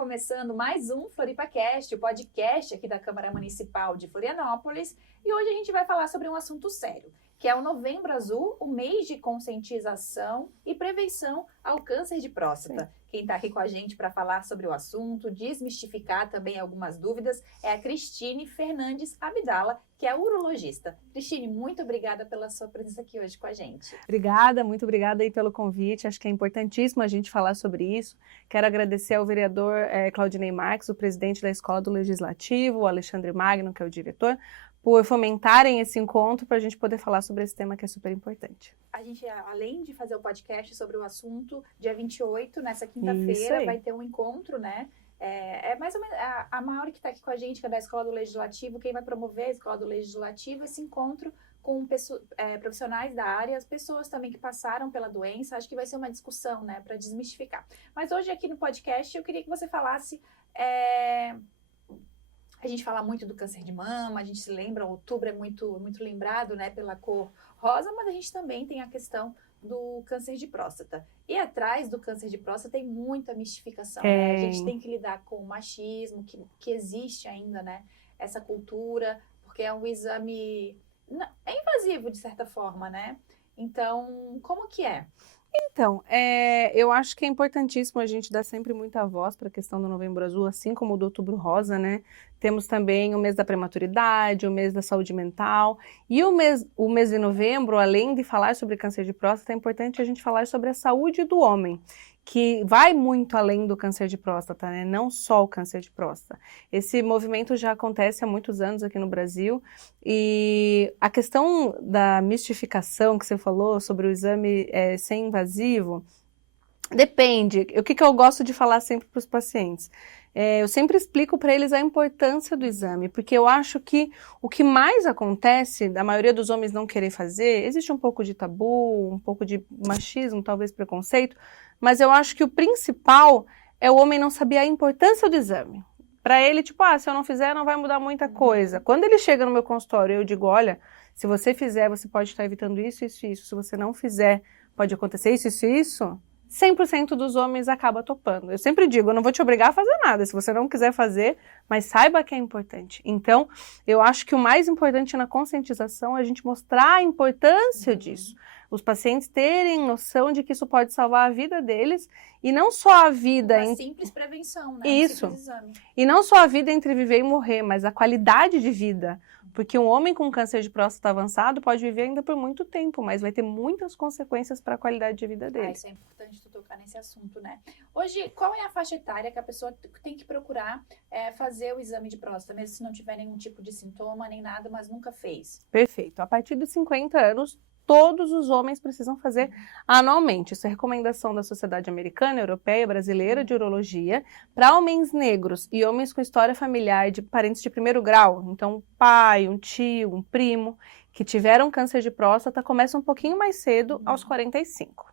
começando mais um FloripaCast, o podcast aqui da Câmara Municipal de Florianópolis. E hoje a gente vai falar sobre um assunto sério, que é o Novembro Azul, o mês de conscientização e prevenção ao câncer de próstata. Sim. Quem está aqui com a gente para falar sobre o assunto, desmistificar também algumas dúvidas, é a Cristine Fernandes Abdala, que é urologista. Cristine, muito obrigada pela sua presença aqui hoje com a gente. Obrigada, muito obrigada aí pelo convite. Acho que é importantíssimo a gente falar sobre isso. Quero agradecer ao vereador Claudinei Marques, o presidente da Escola do Legislativo, o Alexandre Magno, que é o diretor, por fomentarem esse encontro para a gente poder falar sobre esse tema que é super importante. A gente, além de fazer o podcast sobre o assunto, dia 28, nessa quinta-feira, vai ter um encontro, né? É mais ou menos a Mauri que está aqui com a gente, que é da Escola do Legislativo, quem vai promover a Escola do Legislativo, esse encontro com profissionais da área, as pessoas também que passaram pela doença. Acho que vai ser uma discussão, né, para desmistificar. Mas hoje aqui no podcast eu queria que você falasse... A gente fala muito do câncer de mama, a gente se lembra, outubro é muito lembrado, né, pela cor rosa, mas a gente também tem a questão do câncer de próstata. E atrás do câncer de próstata tem muita mistificação, né? A gente tem que lidar com o machismo, que existe ainda, né, essa cultura, porque é um exame... É invasivo, de certa forma, né? Então, como que é? Então, eu acho que é importantíssimo a gente dar sempre muita voz para a questão do Novembro Azul, assim como o do Outubro Rosa, né? Temos também o mês da prematuridade, o mês da saúde mental. E o mês de novembro, além de falar sobre câncer de próstata, é importante a gente falar sobre a saúde do homem, que vai muito além do câncer de próstata, né? Não só o câncer de próstata. Esse movimento já acontece há muitos anos aqui no Brasil e a questão da mistificação que você falou sobre o exame ser invasivo, depende. O que eu gosto de falar sempre para os pacientes? Eu sempre explico para eles a importância do exame, porque eu acho que o que mais acontece, da maioria dos homens não querer fazer, existe um pouco de tabu, um pouco de machismo, talvez preconceito, mas eu acho que o principal é o homem não saber a importância do exame. Para ele, tipo, se eu não fizer, não vai mudar muita coisa. Quando ele chega no meu consultório, eu digo, olha, se você fizer, você pode estar evitando isso, isso e isso. Se você não fizer, pode acontecer isso, isso e isso. 100% dos homens acaba topando. Eu sempre digo, eu não vou te obrigar a fazer nada, se você não quiser fazer, mas saiba que é importante. Então, eu acho que o mais importante na conscientização é a gente mostrar a importância disso. Os pacientes terem noção de que isso pode salvar a vida deles, e não só a vida... Uma simples prevenção, né? Isso. Um simples exame. E não só a vida entre viver e morrer, mas a qualidade de vida. Porque um homem com câncer de próstata avançado pode viver ainda por muito tempo, mas vai ter muitas consequências para a qualidade de vida dele. Isso é importante tu tocar nesse assunto, né? Hoje, qual é a faixa etária que a pessoa tem que procurar fazer o exame de próstata, mesmo se não tiver nenhum tipo de sintoma, nem nada, mas nunca fez? Perfeito. A partir dos 50 anos, todos os homens precisam fazer anualmente. Isso é recomendação da Sociedade Americana, Europeia, Brasileira de Urologia, para homens negros e homens com história familiar de parentes de primeiro grau. Então, um pai, um tio, um primo, que tiveram câncer de próstata, começa um pouquinho mais cedo, aos 45.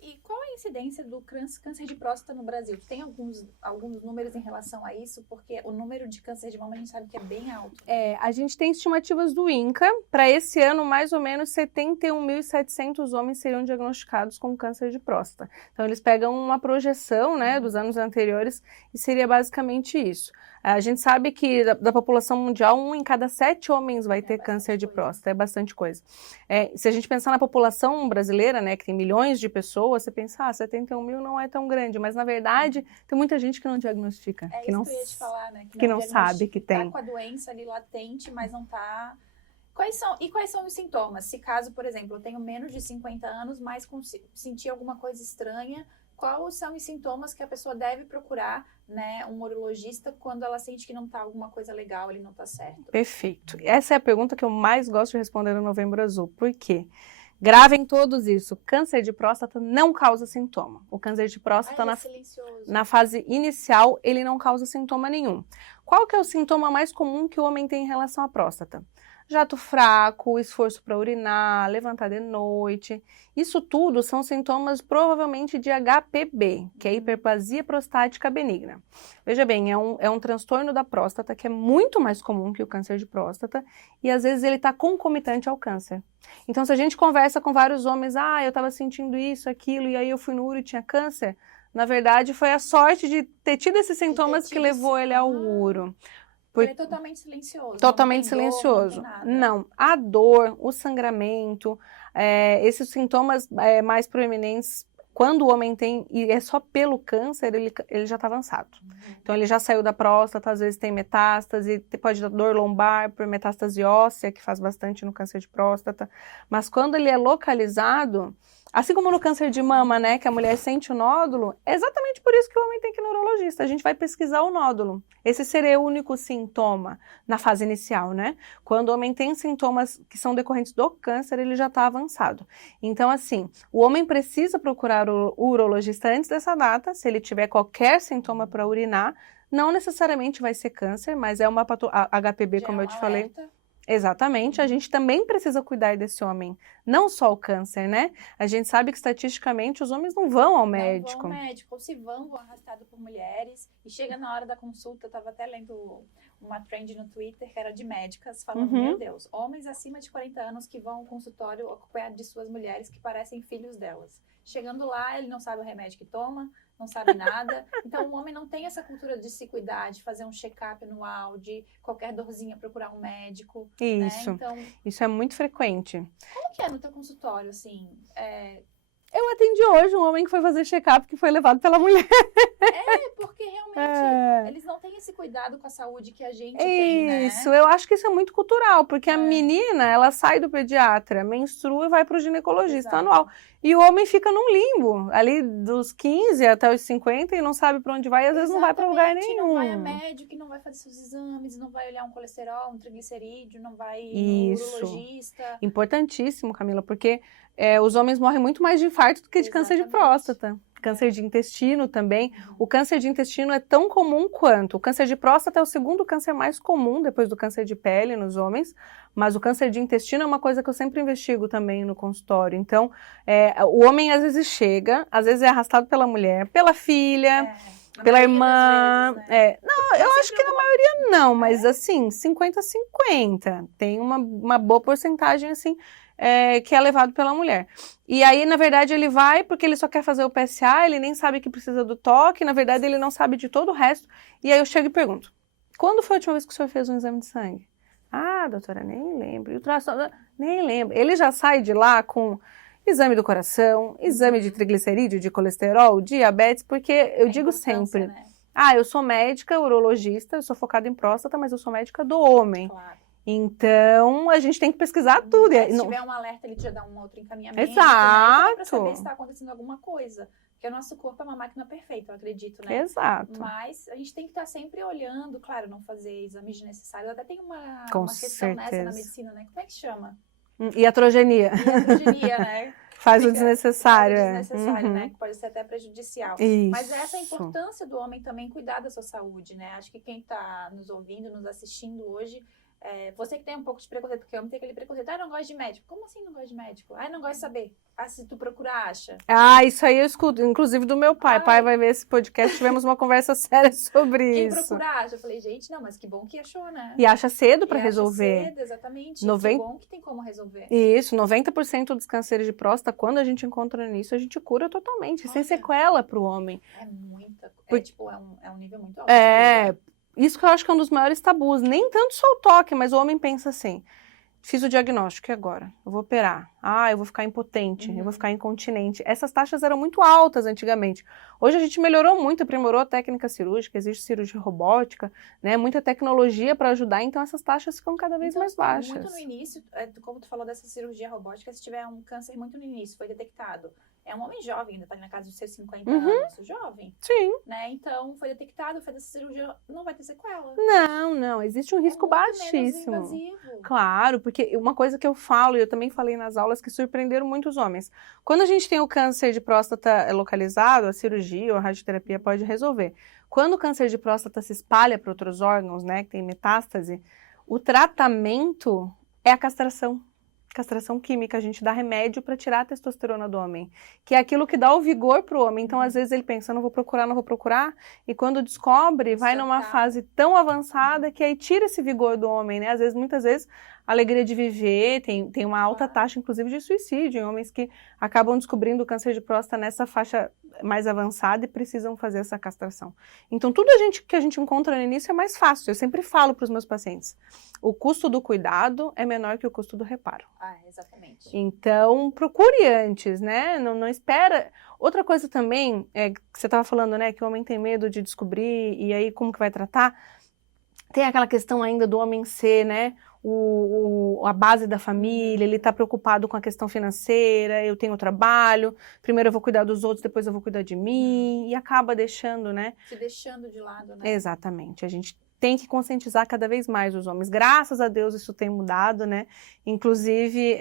E qual a incidência do câncer de próstata no Brasil? Tem alguns números em relação a isso? Porque o número de câncer de mama a gente sabe que é bem alto. A gente tem estimativas do INCA. Para esse ano, mais ou menos 71.700 homens seriam diagnosticados com câncer de próstata. Então, eles pegam uma projeção, né, dos anos anteriores e seria basicamente isso. A gente sabe que da população mundial, 1 em cada 7 homens vai ter câncer de próstata. É bastante coisa. Se a gente pensar na população brasileira, né, que tem milhões de pessoas, você pensa, 71 mil não é tão grande, mas na verdade tem muita gente que não diagnostica, que não, isso que eu ia te falar, né? Que não sabe que tem. Tá com a doença ali latente, mas não tá... Quais são os sintomas? Se caso, por exemplo, eu tenho menos de 50 anos, mas sentir alguma coisa estranha, quais são os sintomas que a pessoa deve procurar, né, um urologista quando ela sente que não está alguma coisa legal, ele não está certo? Perfeito. Essa é a pergunta que eu mais gosto de responder no Novembro Azul. Por quê? Gravem todos isso. Câncer de próstata não causa sintoma. O câncer de próstata, na fase inicial, ele não causa sintoma nenhum. Qual que é o sintoma mais comum que o homem tem em relação à próstata? Jato fraco, esforço para urinar, levantar de noite. Isso tudo são sintomas provavelmente de HPB, que é hiperplasia prostática benigna. Veja bem, é um transtorno da próstata que é muito mais comum que o câncer de próstata e às vezes ele está concomitante ao câncer. Então, se a gente conversa com vários homens, eu estava sentindo isso, aquilo, e aí eu fui no uro e tinha câncer, Na verdade, foi a sorte de ter tido esses sintomas que levou ele ao uro. Ele é totalmente silencioso. Totalmente silencioso. Não, a dor, o sangramento, esses sintomas mais proeminentes, quando o homem tem, e é só pelo câncer, ele já está avançado. Então, ele já saiu da próstata, às vezes tem metástase, pode dar dor lombar por metástase óssea, que faz bastante no câncer de próstata. Mas quando ele é localizado, assim como no câncer de mama, né, que a mulher sente o nódulo, é exatamente por isso que o homem tem que ir no urologista. A gente vai pesquisar o nódulo. Esse seria o único sintoma na fase inicial, né? Quando o homem tem sintomas que são decorrentes do câncer, ele já está avançado. Então, assim, o homem precisa procurar o urologista antes dessa data, se ele tiver qualquer sintoma para urinar. Não necessariamente vai ser câncer, mas é uma HPB, como eu te falei. Exatamente, a gente também precisa cuidar desse homem, não só o câncer, né? A gente sabe que estatisticamente os homens não vão ao médico. Não vão ao médico, ou se vão arrastados por mulheres, e chega na hora da consulta, eu estava até lendo uma trend no Twitter que era de médicas, falando, meu Deus, homens acima de 40 anos que vão ao consultório acompanhado de suas mulheres que parecem filhos delas. Chegando lá, ele não sabe o remédio que toma, não sabe nada. Então, o homem não tem essa cultura de se cuidar, de fazer um check-up anual, de qualquer dorzinha procurar um médico. Isso, né? Então, isso é muito frequente. Como que é no teu consultório, assim? Eu atendi hoje um homem que foi fazer check-up que foi levado pela mulher. Porque realmente eles não têm esse cuidado com a saúde que a gente tem, né? Isso, eu acho que isso é muito cultural, porque a menina, ela sai do pediatra, menstrua e vai para o ginecologista anual. E o homem fica num limbo, ali dos 15 até os 50 e não sabe para onde vai, e às vezes não vai para lugar nenhum. Não vai a médico, não vai fazer seus exames, não vai olhar um colesterol, um triglicerídeo, não vai no urologista. Importantíssimo, Camila, porque os homens morrem muito mais de infarto do que de câncer de próstata. Câncer de intestino também. O câncer de intestino é tão comum quanto. O câncer de próstata é o segundo câncer mais comum, depois do câncer de pele nos homens, mas o câncer de intestino é uma coisa que eu sempre investigo também no consultório. Então, o homem às vezes chega, às vezes é arrastado pela mulher, pela filha, pela irmã. Vezes, né? Não, eu acho que na maioria não, mas assim, 50-50. Tem uma boa porcentagem, assim, que é levado pela mulher. E aí, na verdade, ele vai porque ele só quer fazer o PSA, ele nem sabe que precisa do toque, na verdade, ele não sabe de todo o resto. E aí eu chego e pergunto, quando foi a última vez que o senhor fez um exame de sangue? Ah, doutora, nem lembro. E o ultrassom, nem lembro. Ele já sai de lá com exame do coração, exame de triglicerídeo, de colesterol, diabetes, porque eu digo sempre, né? eu sou médica, urologista, eu sou focada em próstata, mas eu sou médica do homem. Claro. Então, a gente tem que pesquisar tudo. Se tiver um alerta, ele já dá um outro encaminhamento. Exato. Né? Para saber se está acontecendo alguma coisa. Porque o nosso corpo é uma máquina perfeita, eu acredito, né? Exato. Mas a gente tem que estar sempre olhando, claro, não fazer exames desnecessários. Até tem uma questão nessa na medicina, né? Como é que chama? Iatrogenia. Iatrogenia, né? Faz o desnecessário. Faz o desnecessário, né? Que pode ser até prejudicial. Isso. Mas essa é a importância do homem também cuidar da sua saúde, né? Acho que quem está nos ouvindo, nos assistindo hoje, você que tem um pouco de preconceito, porque o homem tem aquele preconceito, eu não gosto de médico. Como assim não gosto de médico? Não gosto de saber. Se tu procurar, acha. Isso aí eu escuto, inclusive do meu pai. Pai vai ver esse podcast, tivemos uma conversa séria sobre Quem isso. Quem procurar, acha. Eu falei, gente, não, mas que bom que achou, né? E acha cedo para resolver. Acha cedo, exatamente. Que bom que tem como resolver. Isso, 90% dos cânceres de próstata, quando a gente encontra nisso, a gente cura totalmente, sem sequela para o homem. É muita, é um nível muito alto. Isso que eu acho que é um dos maiores tabus. Nem tanto só o toque, mas o homem pensa assim, fiz o diagnóstico, e agora? Eu vou operar. Eu vou ficar impotente, eu vou ficar incontinente. Essas taxas eram muito altas antigamente. Hoje a gente melhorou muito, aprimorou a técnica cirúrgica, existe cirurgia robótica, né? Muita tecnologia para ajudar, então essas taxas ficam cada vez mais baixas. Muito no início, como tu falou dessa cirurgia robótica, se tiver um câncer muito no início, foi detectado. É um homem jovem, ainda tá na casa dos seus 50 anos, jovem. Sim. Né? Então, foi detectado, fez essa cirurgia, não vai ter sequela. Não, existe um risco baixíssimo. Menos invasivo. Claro, porque uma coisa que eu falo, e eu também falei nas aulas, que surpreenderam muitos homens. Quando a gente tem o câncer de próstata localizado, a cirurgia ou a radioterapia pode resolver. Quando o câncer de próstata se espalha para outros órgãos, né, que tem metástase, o tratamento é a castração. Castração química, a gente dá remédio para tirar a testosterona do homem, que é aquilo que dá o vigor para o homem. Então, às vezes, ele pensa, não vou procurar, e quando descobre, vai numa fase tão avançada que aí tira esse vigor do homem, né? Às vezes, muitas vezes, a alegria de viver, tem uma alta taxa, inclusive, de suicídio em homens que acabam descobrindo o câncer de próstata nessa faixa mais avançada e precisam fazer essa castração. Então, tudo que a gente encontra no início é mais fácil. Eu sempre falo para os meus pacientes, o custo do cuidado é menor que o custo do reparo. Ah, exatamente. Então, procure antes, né? Não espera. Outra coisa também, que você estava falando, né, que o homem tem medo de descobrir, e aí como que vai tratar? Tem aquela questão ainda do homem ser, né, a base da família, ele está preocupado com a questão financeira, eu tenho trabalho, primeiro eu vou cuidar dos outros, depois eu vou cuidar de mim, e acaba deixando, né? Se deixando de lado, né? Exatamente, a gente tem que conscientizar cada vez mais os homens. Graças a Deus isso tem mudado, né? Inclusive,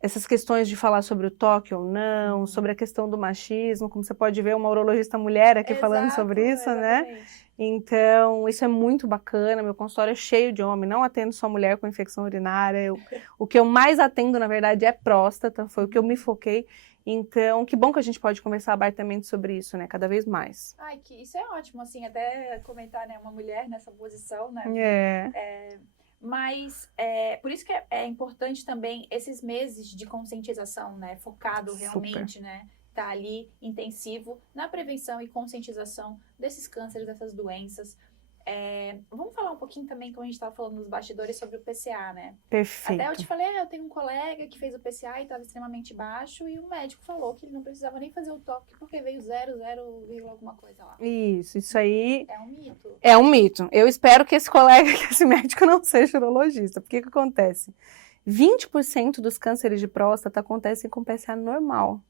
essas questões de falar sobre o toque ou não, sobre a questão do machismo, como você pode ver, uma urologista mulher aqui falando sobre isso, né? Então, isso é muito bacana, meu consultório é cheio de homem, não atendo só mulher com infecção urinária, o que eu mais atendo, na verdade, é próstata, foi o que eu me foquei. Então, que bom que a gente pode conversar abertamente sobre isso, né? Cada vez mais. Ai, que isso é ótimo, assim, até comentar, né, uma mulher nessa posição, né? Mas, por isso que é importante também esses meses de conscientização, né? Focado realmente, né? Tá ali intensivo na prevenção e conscientização desses cânceres, dessas doenças. Vamos falar um pouquinho também, como a gente estava falando nos bastidores, sobre o PCA, né? Perfeito. Até eu te falei, eu tenho um colega que fez o PCA e estava extremamente baixo e o médico falou que ele não precisava nem fazer o toque porque veio 0, alguma coisa lá. Isso aí... É um mito. É um mito. Eu espero que esse colega, que esse médico não seja urologista. Porque que acontece? 20% dos cânceres de próstata acontecem com PSA normal.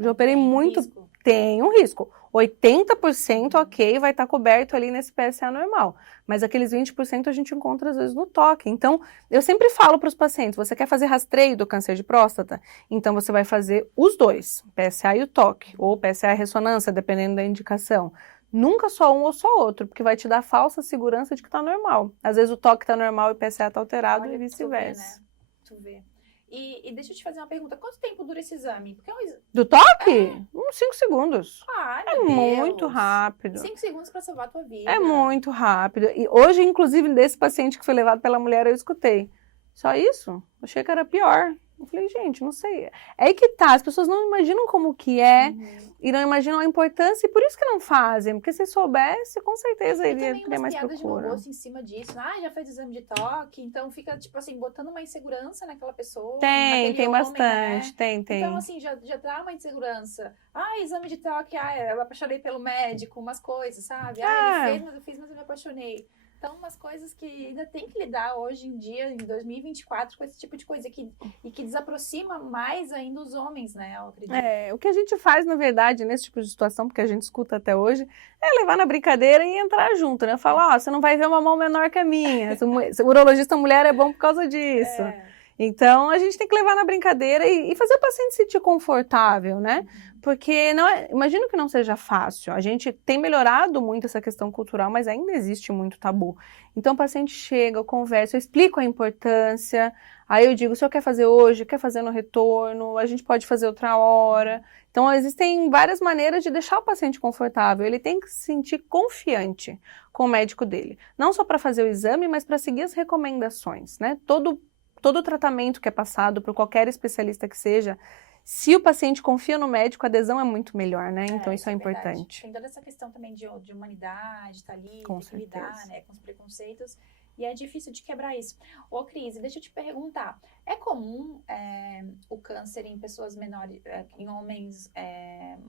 Já operei muito, tem um risco. 80% ok, vai estar coberto ali nesse PSA normal. Mas aqueles 20% a gente encontra às vezes no toque. Então, eu sempre falo para os pacientes, você quer fazer rastreio do câncer de próstata? Então, você vai fazer os dois, PSA e o toque. Ou PSA e ressonância, dependendo da indicação. Nunca só um ou só outro, porque vai te dar falsa segurança de que está normal. Às vezes o toque está normal e o PSA está alterado. Olha, e vice-versa. Tu vê. E deixa eu te fazer uma pergunta. Quanto tempo dura esse exame? Porque do toque? Uns 5 segundos. Ah, é muito rápido. 5 segundos para salvar a tua vida. É muito rápido. E hoje, inclusive, desse paciente que foi levado pela mulher, eu escutei. Só isso? Achei que era pior. Eu falei, gente, não sei. É aí que tá, as pessoas não imaginam como que é, e não imaginam a importância, e por isso que não fazem, porque se soubesse, com certeza iria ter mais procura. Tem de mau gosto em cima disso. Ah, já fez exame de toque, então fica, tipo assim, botando uma insegurança naquela pessoa. Tem homem, bastante, né? tem. Então, assim, já dá uma insegurança. Ah, exame de toque, eu apaixonei pelo médico, umas coisas, sabe? Ele fez, mas eu fiz, mas eu me apaixonei. Então, umas coisas que ainda tem que lidar hoje em dia, em 2024, com esse tipo de coisa e que desaproxima mais ainda os homens, né? Eu acredito. O que a gente faz, na verdade, nesse tipo de situação, porque a gente escuta até hoje, é levar na brincadeira e entrar junto, né? Falar, você não vai ver uma mão menor que a minha. O urologista mulher é bom por causa disso. Então, a gente tem que levar na brincadeira e fazer o paciente se sentir confortável, né? Porque, imagino que não seja fácil. A gente tem melhorado muito essa questão cultural, mas ainda existe muito tabu. Então, o paciente chega, eu converso, eu explico a importância, aí eu digo, o senhor quer fazer hoje, quer fazer no retorno, a gente pode fazer outra hora. Então, existem várias maneiras de deixar o paciente confortável. Ele tem que se sentir confiante com o médico dele. Não só para fazer o exame, mas para seguir as recomendações, né? Todo o tratamento que é passado por qualquer especialista que seja, se o paciente confia no médico, a adesão é muito melhor, né? Então isso é importante. Tem toda essa questão também de humanidade, tá ali, com tem que lidar, né, com os preconceitos, e é difícil de quebrar isso. Ô, Cris, deixa eu te perguntar, é comum o câncer em pessoas menores, em homens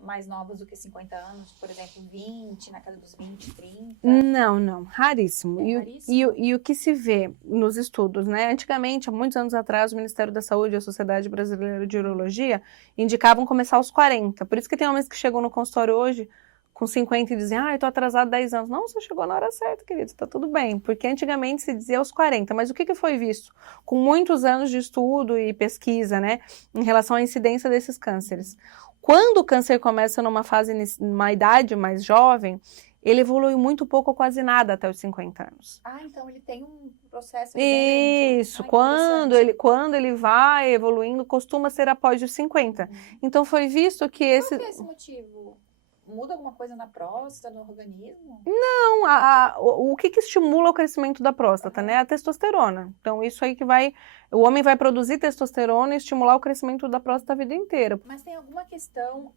mais novos do que 50 anos, por exemplo, 20, na casa dos 20, 30? Não, raríssimo. Raríssimo? E o que se vê nos estudos, né? Antigamente, há muitos anos atrás, o Ministério da Saúde e a Sociedade Brasileira de Urologia indicavam começar aos 40. Por isso que tem homens que chegam no consultório hoje com 50 e dizem, eu tô atrasado 10 anos. Não, você chegou na hora certa, querido, tá tudo bem. Porque antigamente se dizia aos 40. Mas o que foi visto? Com muitos anos de estudo e pesquisa, né, em relação à incidência desses cânceres. Quando o câncer começa numa idade mais jovem, ele evolui muito pouco ou quase nada até os 50 anos. Ah, então ele tem um processo... Isso, quando ele vai evoluindo, costuma ser após os 50. Então foi visto que Qual que é esse motivo? muda alguma coisa na próstata, no organismo? Não, o que estimula o crescimento da próstata, né? A testosterona. Então, isso aí que o homem vai produzir testosterona e estimular o crescimento da próstata a vida inteira. Mas tem alguma questão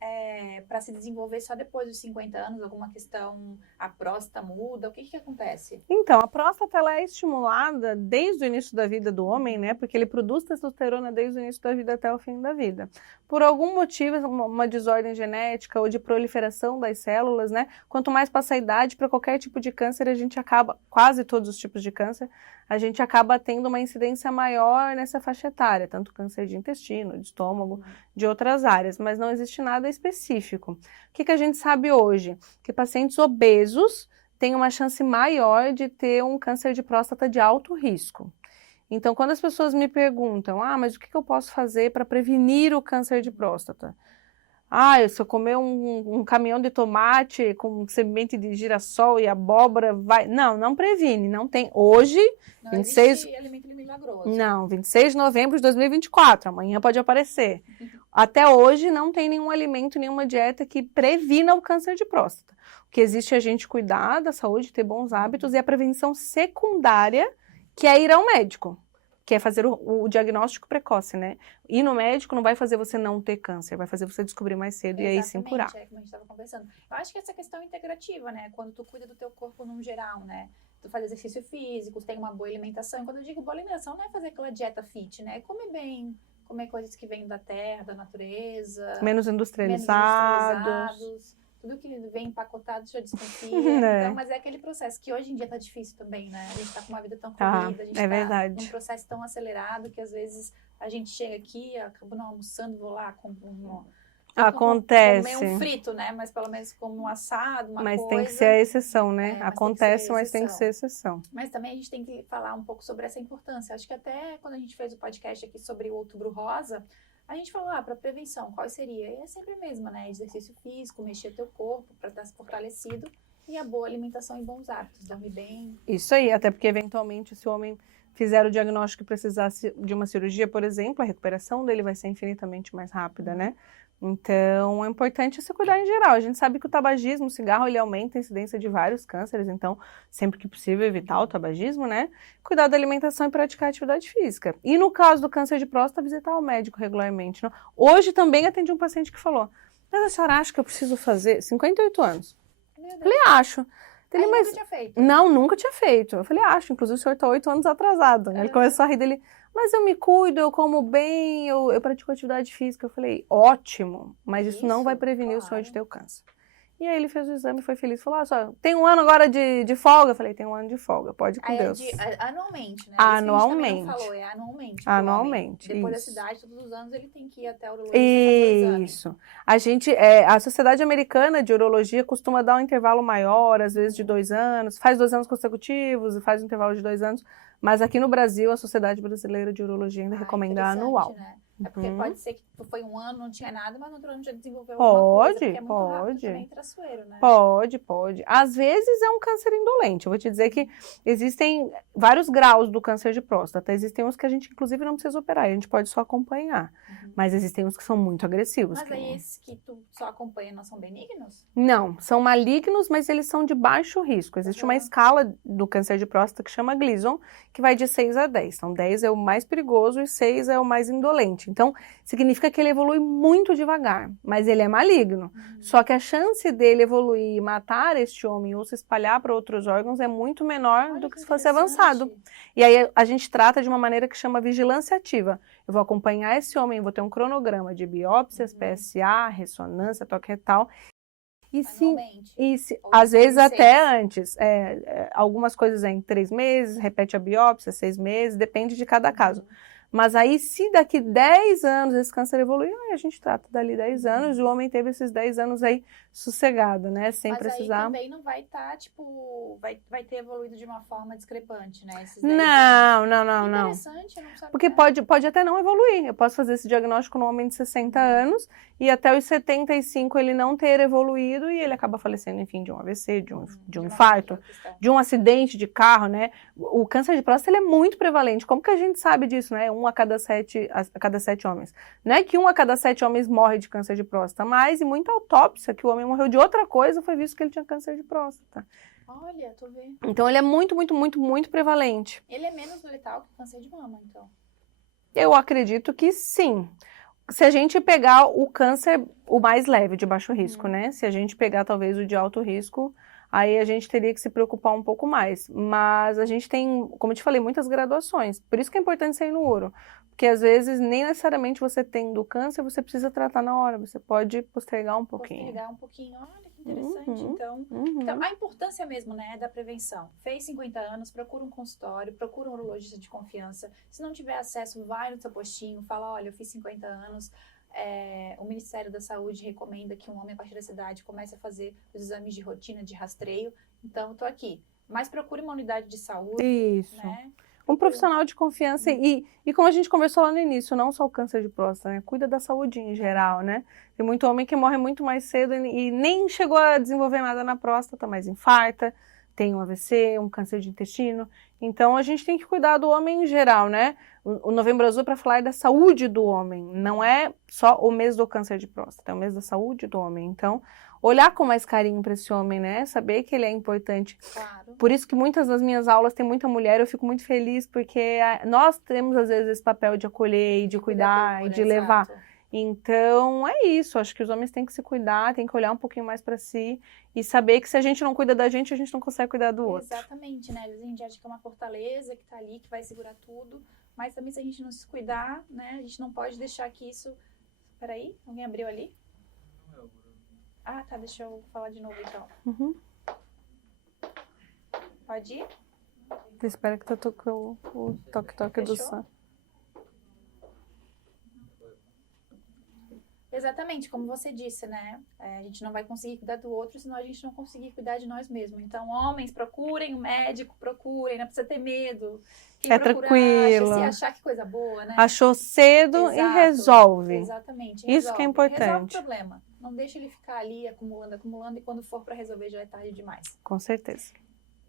para se desenvolver só depois dos 50 anos? Alguma questão, a próstata muda? O que acontece? Então, a próstata ela é estimulada desde o início da vida do homem, né? Porque ele produz testosterona desde o início da vida até o fim da vida. Por algum motivo, uma desordem genética ou de proliferação das células, né? Quanto mais passa a idade, para qualquer tipo de câncer, quase todos os tipos de câncer, a gente acaba tendo uma incidência maior nessa faixa etária, tanto câncer de intestino, de estômago, de outras áreas, mas não existe nada específico. O que a gente sabe hoje? Que pacientes obesos têm uma chance maior de ter um câncer de próstata de alto risco. Então, quando as pessoas me perguntam, mas o que eu posso fazer para prevenir o câncer de próstata? Se eu comer um caminhão de tomate com semente de girassol e abóbora, vai... Não previne, não tem. Hoje, não 26... existe alimento milagroso. Não, 26 de novembro de 2024, amanhã pode aparecer. Até hoje, não tem nenhum alimento, nenhuma dieta que previna o câncer de próstata. O que existe é a gente cuidar da saúde, ter bons hábitos e a prevenção secundária, que é ir ao médico, que é fazer o diagnóstico precoce, né? Ir no médico não vai fazer você não ter câncer, vai fazer você descobrir mais cedo e aí sim curar. Exatamente, como a gente estava conversando. Eu acho que essa questão integrativa, né? Quando tu cuida do teu corpo num geral, né? Tu faz exercício físico, tem uma boa alimentação. E quando eu digo boa alimentação, não é fazer aquela dieta fit, né? É comer bem, comer coisas que vêm da terra, da natureza. Menos industrializados. Tudo que vem empacotado já desconfia. Então, mas é aquele processo que hoje em dia tá difícil também, né? A gente tá com uma vida tão corrida, a gente tá num processo tão acelerado que às vezes a gente chega aqui, acaba não almoçando, vou lá, acontece. Comer um frito, né? Mas pelo menos como um assado, uma mas coisa. Tem que ser a exceção, né? Acontece, mas tem que ser a exceção. Mas também a gente tem que falar um pouco sobre essa importância. Acho que até quando a gente fez o podcast aqui sobre o Outubro Rosa, a gente falou, para prevenção, qual seria? E é sempre a mesma, né? Exercício físico, mexer teu corpo para estar fortalecido e a boa alimentação e bons hábitos, dormir bem. Isso aí, até porque eventualmente se o homem fizer o diagnóstico e precisasse de uma cirurgia, por exemplo, a recuperação dele vai ser infinitamente mais rápida, né? Então, é importante se cuidar em geral. A gente sabe que o tabagismo, o cigarro, ele aumenta a incidência de vários cânceres, então, sempre que possível, evitar o tabagismo, né? Cuidar da alimentação e praticar atividade física. E no caso do câncer de próstata, visitar o médico regularmente. Não? Hoje também atendi um paciente que falou, mas a senhora acha que eu preciso fazer 58 anos? Falei, acho. Ele, mas nunca tinha feito? Não, nunca tinha feito. Eu falei, acho. Inclusive, o senhor está 8 anos atrasado. Né? Ele começou a rir dele. Mas eu me cuido, eu como bem, eu pratico atividade física. Eu falei, ótimo, mas isso não vai prevenir o senhor de ter o câncer. E aí ele fez o exame, foi feliz, falou, só, tem um ano agora de folga? Eu falei, tem um ano de folga, pode ir com Deus. Anualmente, né? Anualmente. Isso que a gente falou, anualmente. Anualmente. Depois da cidade, todos os anos ele tem que ir até a urologista. Isso. A Sociedade Americana de Urologia costuma dar um intervalo maior, às vezes de 2 anos, faz 2 anos consecutivos e faz um intervalo de 2 anos. Mas aqui no Brasil, a Sociedade Brasileira de Urologia ainda recomenda anual. Né? É porque pode ser que foi um ano, não tinha nada, mas no outro ano já desenvolveu alguma coisa, porque é muito rápido também traiçoeiro, né? Pode. Às vezes é um câncer indolente. Eu vou te dizer que existem vários graus do câncer de próstata. Existem uns que a gente, inclusive, não precisa operar, a gente pode só acompanhar. Mas existem uns que são muito agressivos. Mas aí esses que tu só acompanha não são benignos? Não, são malignos, mas eles são de baixo risco. Existe uma escala do câncer de próstata que chama Gleason, que vai de 6 a 10. Então, 10 é o mais perigoso e 6 é o mais indolente. Então, significa que ele evolui muito devagar, mas ele é maligno. Só que a chance dele evoluir e matar este homem ou se espalhar para outros órgãos é muito menor do que se fosse avançado. E aí a gente trata de uma maneira que chama vigilância ativa. Eu vou acompanhar esse homem, vou ter um cronograma de biópsias, PSA, ressonância, toque retal. E sim, às vezes até antes. Algumas coisas em 3 meses, repete a biópsia, 6 meses, depende de cada caso. Mas aí, se daqui 10 anos esse câncer evoluir, a gente trata dali 10 anos, e o homem teve esses 10 anos aí sossegado, né? Sem precisar... Mas aí também não vai estar, vai ter evoluído de uma forma discrepante, né? Esses 10 não. Interessante, eu não sabia. Porque pode até não evoluir. Eu posso fazer esse diagnóstico no homem de 60 anos, e até os 75 ele não ter evoluído, e ele acaba falecendo, enfim, de um AVC, de um infarto, de um acidente de carro, né? O câncer de próstata, ele é muito prevalente. Como que a gente sabe disso, né? 1 1 a cada 7 homens. Não é que 1 a cada 7 homens morre de câncer de próstata, mas em muita autópsia que o homem morreu de outra coisa, foi visto que ele tinha câncer de próstata. Olha, tô vendo. Então ele é muito, muito, muito, muito prevalente. Ele é menos letal que o câncer de mama, então. Eu acredito que sim. Se a gente pegar o câncer, o mais leve, de baixo risco, né? Se a gente pegar talvez o de alto risco, aí a gente teria que se preocupar um pouco mais. Mas a gente tem, como eu te falei, muitas graduações. Por isso que é importante sair no ouro. Porque às vezes nem necessariamente você tendo câncer, você precisa tratar na hora. Você pode postergar um pouquinho. Postergar um pouquinho. Olha que interessante. Então, a importância mesmo, né, da prevenção. Fez 50 anos, procura um consultório, procura um urologista de confiança. Se não tiver acesso, vai no seu postinho, fala, olha, eu fiz 50 anos. O Ministério da Saúde recomenda que um homem a partir dessa idade comece a fazer os exames de rotina, de rastreio. Então, eu tô aqui. Mas procure uma unidade de saúde. Isso. Né? Um profissional de confiança e como a gente conversou lá no início, não só o câncer de próstata, né? Cuida da saúde em geral, né? Tem muito homem que morre muito mais cedo e nem chegou a desenvolver nada na próstata, mas infarta, tem um AVC, um câncer de intestino. Então, a gente tem que cuidar do homem em geral, né? O Novembro Azul é para falar da saúde do homem, não é só o mês do câncer de próstata, é o mês da saúde do homem. Então, olhar com mais carinho para esse homem, né? Saber que ele é importante. Claro. Por isso que muitas das minhas aulas tem muita mulher, eu fico muito feliz, porque nós temos, às vezes, esse papel de acolher e de cuidar e de levar. Então, é isso. Acho que os homens têm que se cuidar, têm que olhar um pouquinho mais para si e saber que se a gente não cuida da gente, a gente não consegue cuidar do outro. Exatamente, né? Às vezes a gente acha que é uma fortaleza que tá ali, que vai segurar tudo, mas também se a gente não se cuidar, né? A gente não pode deixar que isso... Peraí, alguém abriu ali? Ah, tá, deixa eu falar de novo então. Pode ir? Espera que tá tocando o toque-toque do som. Exatamente, como você disse, né? A gente não vai conseguir cuidar do outro, senão a gente não conseguir cuidar de nós mesmos. Então, homens, procurem o médico, procurem, não precisa ter medo. Quem tranquilo. Se achar que coisa boa, né? Achou cedo. Exato, e resolve. Exatamente. Isso que é importante. Resolve o problema. Não deixa ele ficar ali acumulando, e quando for para resolver já é tarde demais. Com certeza.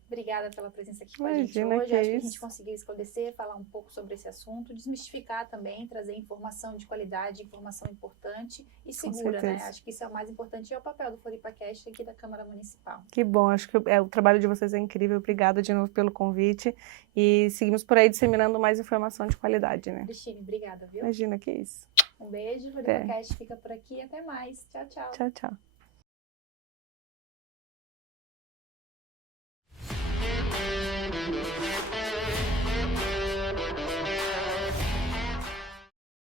Obrigada pela presença aqui com a gente hoje. Acho que a gente conseguiu esclarecer, falar um pouco sobre esse assunto, desmistificar também, trazer informação de qualidade, informação importante e segura, né? Acho que isso é o mais importante e é o papel do FloripaCast aqui da Câmara Municipal. Que bom, acho que o trabalho de vocês é incrível. Obrigada de novo pelo convite e seguimos por aí disseminando mais informação de qualidade, né? Cristine, obrigada, viu? Imagina, que isso. Um beijo, o FloripaCast fica por aqui, até mais. Tchau, tchau. Tchau, tchau.